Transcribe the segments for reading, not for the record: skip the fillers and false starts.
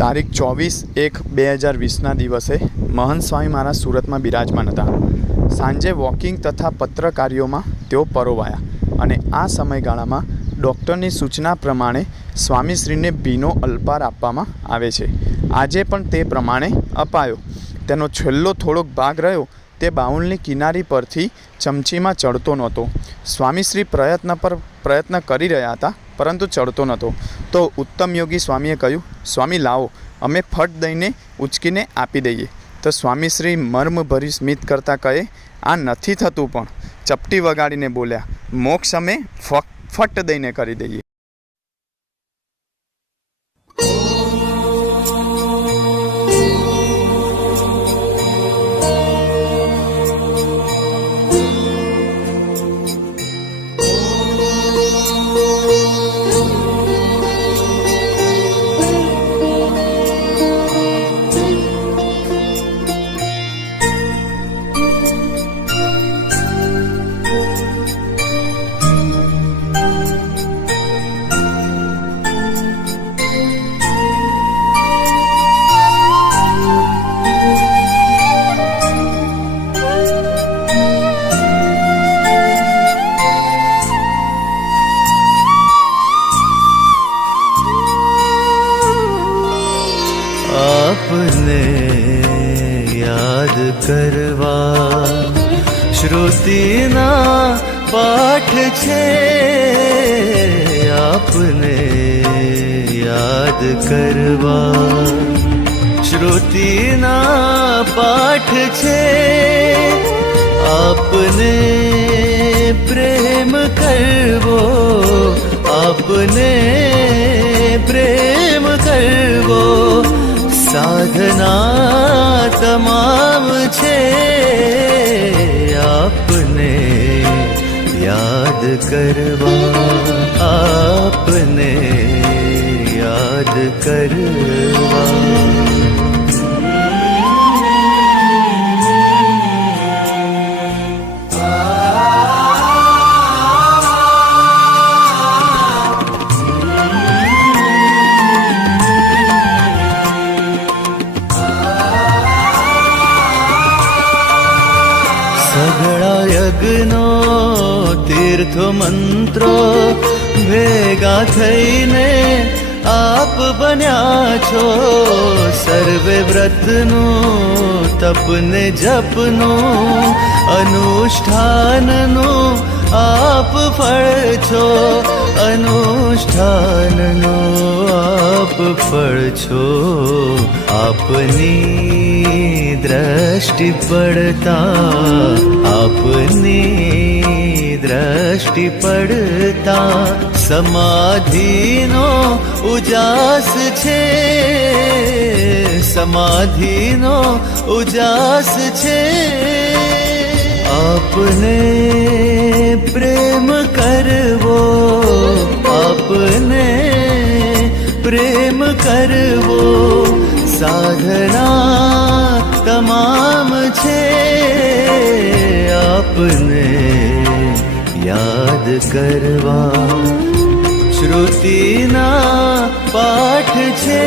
તારીખ 24/1/2020 દિવસે મહંત સ્વામી મહારાજ સુરતમાં બિરાજમાન હતા. સાંજે વોકિંગ તથા પત્ર કાર્યોમાં તેઓ પરોવાયા અને આ સમયગાળામાં ડૉક્ટરની સૂચના પ્રમાણે સ્વામીશ્રીને ભીનો અલ્પાર આપવામાં આવે છે. આજે પણ તે પ્રમાણે અપાયો. તેનો છેલ્લો થોડોક ભાગ રહ્યો તે બાઉલની કિનારી પરથી ચમચીમાં ચડતો નહોતો. સ્વામીશ્રી પ્રયત્ન કરી રહ્યા હતા પરંતુ ચડતો નહોતો. તો ઉત્તમ યોગી સ્વામીએ કહ્યું, સ્વામી લાવો, અમે ફટ દઈને ઉચકીને આપી દઈએ. તો સ્વામીશ્રી મર્મભરી સ્મિત કરતાં કહે, આ નથી થતું. પણ ચપટી વગાડીને બોલ્યા, મોક્ષ અમે ફટ દઈને કરી દઈએ. आपने याद करवा श्रुतिना पाठ छे. आपने याद करवा श्रुतिना पाठ छे. आपने प्रेम करवो, आपने प्रेम करवो साधना तमाम छे. आपने याद करवा, आपने याद करवा. સઘળા યજ્ઞો તીર્થો મંત્રો ભેગા થઈને આપ બન્યા છો. સર્વે વ્રતનું તપને જપનું અનુષ્ઠાનનું આપ ફળ છો. અનુષ્ઠાનનું આપ ફળ છો. આપની દ્રષ્ટિ પડતા, આપની દ્રષ્ટિ પડતા સમાધિનો ઉજાસ છે. સમાધિનો ઉજાસ છે. આપને પ્રેમ કરવો, આપને પ્રેમ કરવો સાધના તમામ છે. આપને યાદ કરવા શ્રુતિના પાઠ છે.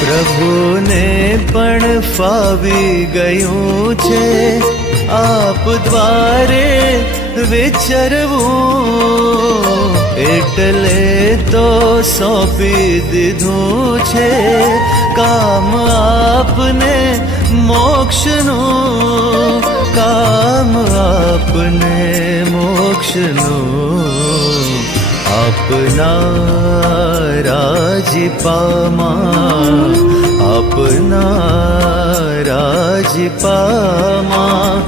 પ્રભુને પણ ફાવી ગયું છે આપ દ્વારે વિચરવું. એટલે તો સોંપી દીધું છે કામ આપને મોક્ષનું. કામ આપને મોક્ષનું. આપના રાજીપામાં, આપના રાજીપામાં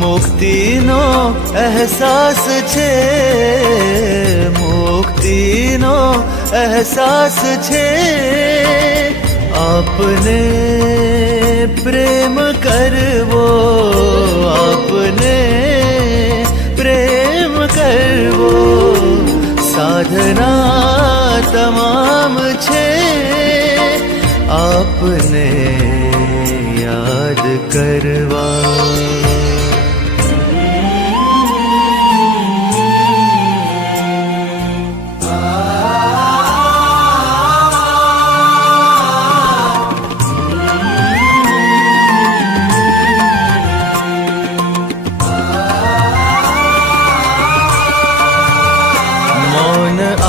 મુક્તિનો અહેસાસ છે, મુક્તિનો અહેસાસ છે. આપને પ્રેમ કરવો, આપને પ્રેમ કરવો સાધના તમામ છે. આપને યાદ કરવા.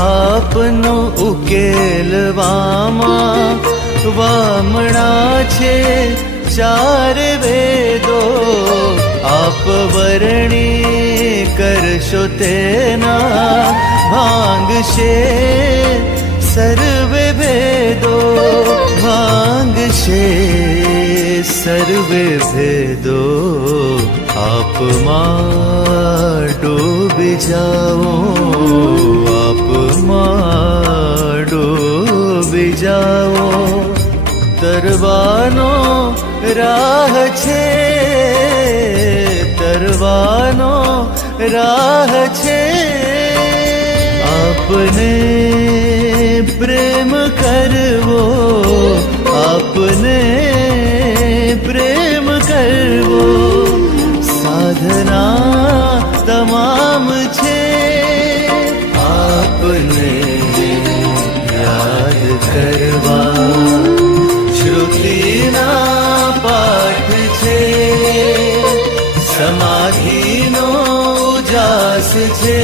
આપનો ઉકેલવામાં વામણા છે ચાર વેદો. આપ વર્ણી કરશો તેના ભાંગશે સર્વે ભેદો, ભાંગશે સર્વે ભેદો. આપમાં ડૂબી જાઓ, આપમાં ડૂબી જાઓ. તરવાનો રાહ છે, તરવાનો રાહ છે. આપને પ્રેમ કરવો, આપને પ્રેમ કરવો સાધના તમામ છે. આપને યાદ કરવા શ્રુતિના પાઠ છે, સમાધિનો ઉજાસ છે.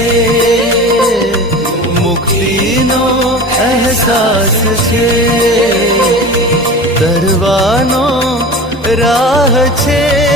મુક્તિનો અહેસાસ છે, તરવાનો રાહ છે.